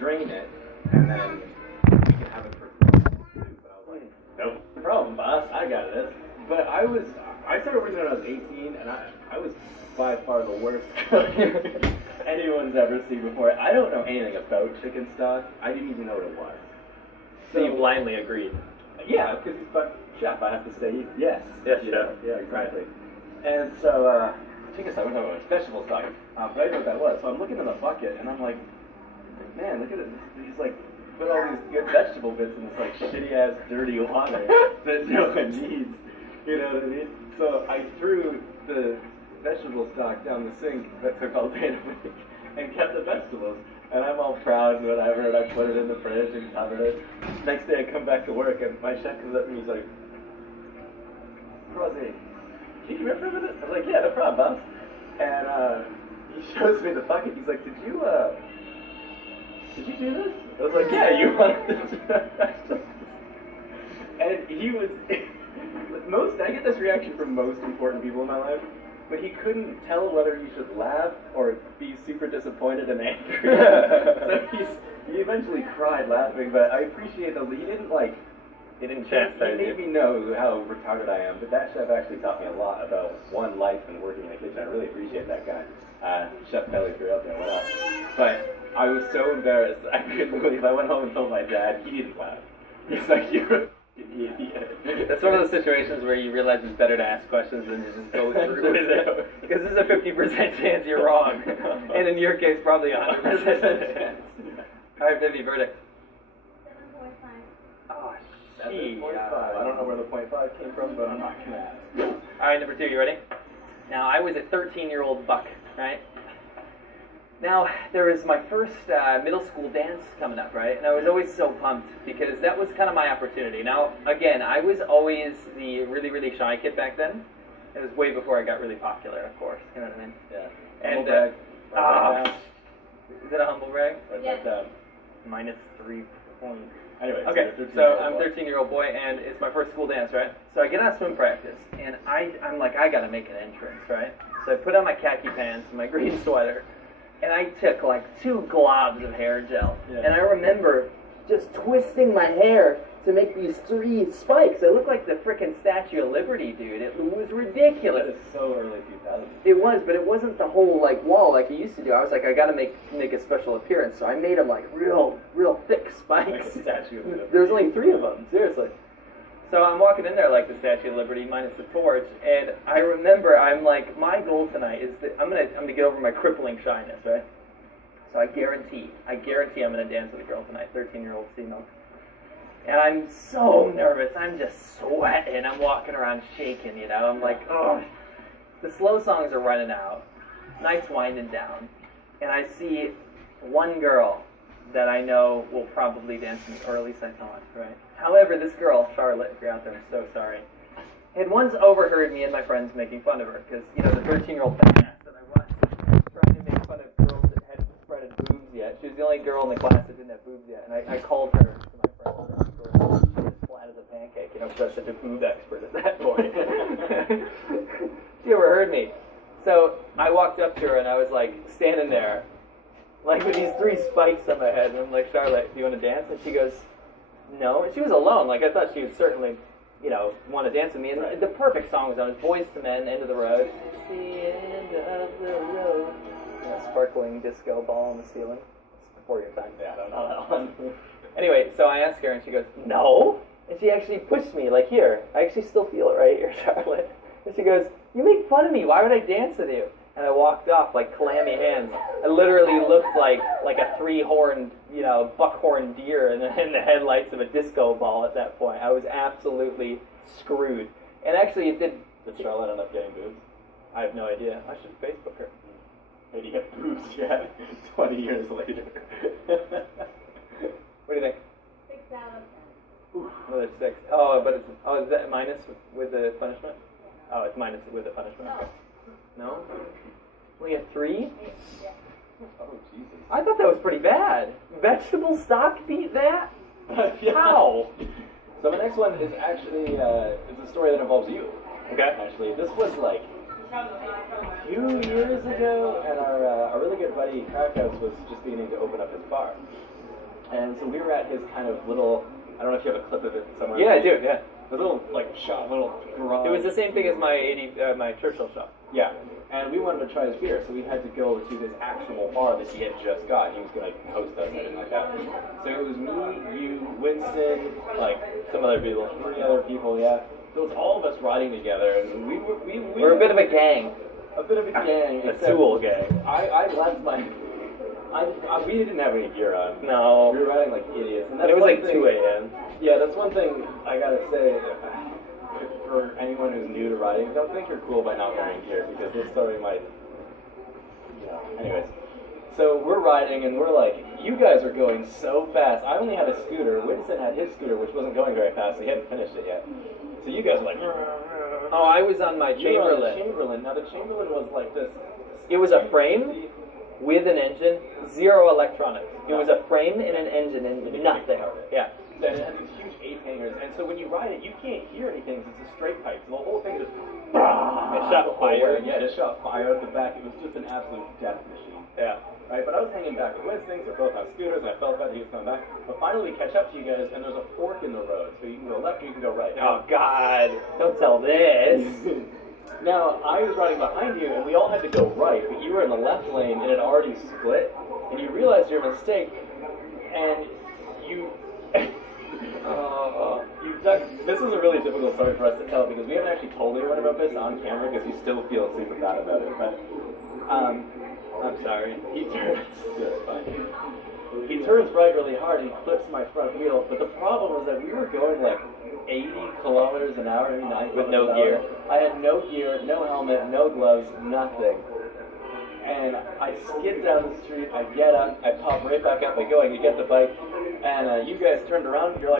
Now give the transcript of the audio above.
drain it, and then we can have it for soup. But I was like, no problem, boss. I got this. But I started working when I was 18, and I was by far the worst cook anyone's ever seen before. I don't know anything about chicken stock. I didn't even know what it was. So you blindly agreed? Yeah, because he's a chef. I have to say yes. Yes, chef. Yeah, exactly. And so, chicken stock, we're talking about vegetable stock. But I didn't know what that was. So I'm looking in the bucket, and I'm like, man, look at it. He's like, put all these good vegetable bits in this like shitty-ass, dirty water that no one needs. You know what I mean? So I threw the vegetable stock down the sink that took all day to make and kept the vegetables. And I'm all proud and whatever, and I put it in the fridge and covered it. Next day I come back to work, and my chef comes up to me and he's like, Rosie, can you remember with it? I was like, yeah, no problem, boss. And he shows me the bucket. He's like, did you do this? I was like, yeah, you wanted this. And he was, I get this reaction from most important people in my life, but he couldn't tell whether he should laugh or be super disappointed and angry. So he eventually cried laughing, but I appreciate the lead. He didn't chastise you. He made me know how retarded I am, but that chef actually taught me a lot about life and working in the kitchen. I really appreciate that guy. Chef Kelly threw out there, what up? But I was so embarrassed, I couldn't believe. I went home and told my dad. He didn't laugh. He's like, you're That's one of those situations where you realize it's better to ask questions than to just go through with it. Because there's a 50% chance you're wrong. And in your case, probably 100% chance. All right, Vivi, verdict. 7.5. Oh, 7.5. I don't know where the 0.5 came from, but I'm not going to ask. All right, number 2, you ready? Now, I was a 13-year-old buck, right? Now, there was my first middle school dance coming up, right? And I was always so pumped because that was kind of my opportunity. Now, again, I was always the really, really shy kid back then. It was way before I got really popular, of course. You know what I mean? Yeah. And, is it a humble brag? Yes. Minus 3 points. Anyway, Okay, so I'm a 13-year-old boy, and it's my first school dance, right? So I get out of swim practice, and I'm like, I gotta make an entrance, right? So I put on my khaki pants and my green sweater, and I took like 2 globs of hair gel. Yeah. And I remember just twisting my hair to make these 3 spikes. I looked like the frickin' Statue of Liberty, dude. It was ridiculous. That is so early 2000s. It was, but it wasn't the whole like wall like it used to do. I was like, I gotta make a special appearance. So I made them like real thick spikes. Like a Statue of Liberty. There was only 3 of them, seriously. So I'm walking in there like the Statue of Liberty minus the torch, and I remember I'm like, my goal tonight is that I'm gonna get over my crippling shyness, right? So I guarantee I'm gonna dance with a girl tonight, 13-year-old female. And I'm so nervous. I'm just sweating. I'm walking around shaking, you know. I'm like, oh. The slow songs are running out. Night's winding down, and I see one girl that I know will probably dance with me, or at least I thought, right? However, this girl, Charlotte, if you're out there, I'm so sorry, had once overheard me and my friends making fun of her, because, you know, the 13-year-old badass that I was, trying to make fun of girls that hadn't spreaded boobs yet. She was the only girl in the class that didn't have boobs yet, and I called her to my friends. She was flat as a pancake, you know, because I was such a boob expert at that point. She overheard me. So I walked up to her, and I was, like, standing there, like with these 3 spikes on my head, and I'm like, Charlotte, do you want to dance? And she goes, no. And she was alone. Like, I thought she would certainly, you know, want to dance with me. And the perfect song was on. It was Boys to Men, End of the Road. The end of the road. You know, sparkling disco ball on the ceiling. It's before your time. Yeah, I don't know that one. Anyway, so I asked her, and she goes, no. And she actually pushed me, like, here. I actually still feel it right here, Charlotte. And she goes, you make fun of me. Why would I dance with you? And I walked off like clammy hands. I literally looked like a 3-horned, you know, buckhorn deer in the headlights of a disco ball at that point. I was absolutely screwed. And actually it did... Did Charlotte end up getting boobs? I have no idea. I should Facebook her. Maybe get boobs yet, 20 years later. What do you think? 6 out of 10. Ooh, another 6. Oh, but it's... Oh, is that minus with the punishment? Oh, it's minus with the punishment. Okay. No? Only a 3? Yeah. Oh, Jesus. I thought that was pretty bad. Vegetable stock beat that? Yeah. How? So my next one is actually it's a story that involves you. Okay. Actually, this was like a few years ago, and our really good buddy Crackhouse was just beginning to open up his bar. And so we were at his kind of little, I don't know if you have a clip of it somewhere. Yeah, I do. Yeah. A little like shop, little garage. It was the same thing as my my Churchill shop. Yeah. And we wanted to try his beer, so we had to go to this actual bar that he had just got. He was going to host us and everything like that. So it was me, you, Winston, like Some other people. 3 other people, yeah. So it was all of us riding together, and We're a bit of a gang. A bit of a gang. A tool gang. I left my... we didn't have any gear on. No. We were riding like idiots. And But that's it was one like thing, 2 a.m. Yeah, that's one thing I gotta say. For anyone who's new to riding, don't think you're cool by not wearing gear, because this story might... Anyways. So we're riding, and we're like, you guys are going so fast. I only had a scooter. Winston had his scooter, which wasn't going very fast, so he hadn't finished it yet. So you guys were like... Oh, I was on my You were on the Chamberlain. Chamberlain. Now the Chamberlain was like this... It was a frame with an engine, 0 electronics. It was a frame and an engine and nothing. Yeah. And it had these huge 8 hangers, and so when you ride it, you can't hear anything because it's a straight pipe. So the whole thing just... It shot fire. Yeah, it shot fire at the back. It was just an absolute death machine. Yeah. Right, but I was hanging back with Winston, so both on scooters, and I felt bad that he was coming back. But finally we catch up to you guys, and there's a fork in the road, so you can go left or you can go right. Oh, God. Don't tell this. Now, I was riding behind you, and we all had to go right, but you were in the left lane, and it had already split, and you realized your mistake, and you... This is a really difficult story for us to tell, because we haven't actually told anyone about this on camera, because he still feels super bad about it, but... I'm sorry. He turns right really hard and he clips my front wheel, but the problem was that we were going like 80 kilometers an hour, maybe 9 With no kilometers an gear. hour. I had no gear, no helmet, no gloves, nothing. And I skid down the street, I get up, I pop right back up, I go, I get the bike, and you guys turned around, you're like,